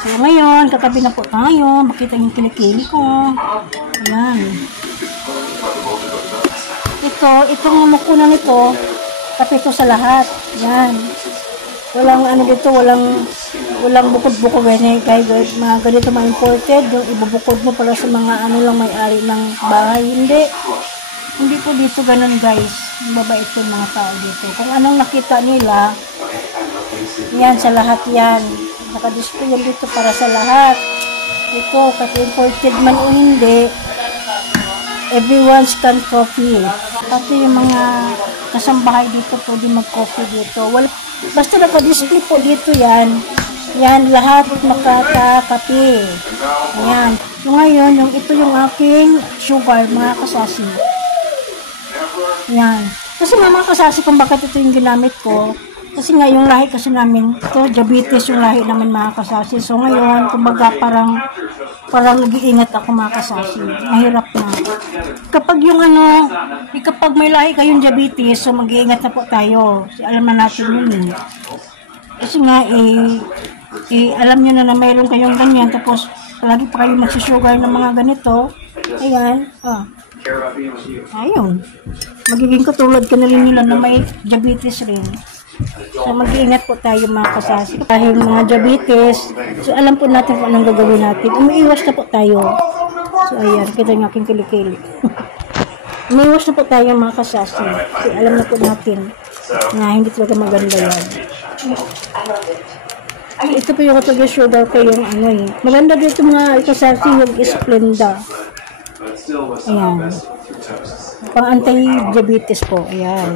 So, ngayon, katabi na po tayo. Makita yung kilikili ko. Ayan. Itong mukuna nito, tapi ito sa lahat. Ayan. Walang ano dito, walang bukod-bukod kahit mga ganito mga imported, yung ibubukod mo pala sa mga ano lang may-ari ng bahay. Hindi po dito ganun, guys. Mabait yung mga tao dito. Kung anong nakita nila, yan, sa lahat yan. Nakadisplay yan dito para sa lahat. Ito, kasi imported man o hindi, everyone's can coffee. Pati yung mga kasambahay dito, pwede mag-coffee dito. Basta nakadisplay po dito yan. Yan, lahat makaka-kape. Ayan. So ngayon, ito yung aking sugar, mga kasasi. Yan. Kasi nga mga kasasi kung bakit ito yung ginamit ko, kasi nga yung lahi kasi namin, ito, diabetes yung lahi naman mga kasasi. So ngayon, kumbaga parang nag-iingat ako mga kasasi. Mahirap na. Kapag yung kapag may lahi kayong diabetes, so mag-iingat na po tayo. Alam na natin yun eh. Kasi nga alam nyo na mayroon kayong ganyan, tapos palagi pa kayo magsusugar ng mga ganito. Ayan. Ayun. Magiging katulad ka na rin nila na may diabetes rin. So, mag-iingat po tayo mga kasasi. Dahil mga diabetes, so alam po natin kung anong gagawin natin. Umiiwas na po tayo. So, ayan. Kita yung aking kilikili. Umiiwas na po tayo mga kasasi. Kasi alam na po natin na hindi talaga maganda yan. Ito po yung katulad sugar ko yung Maganda dito mga kasasi yung Splenda. Ayan. Pang anti-diabetes po. Ayan.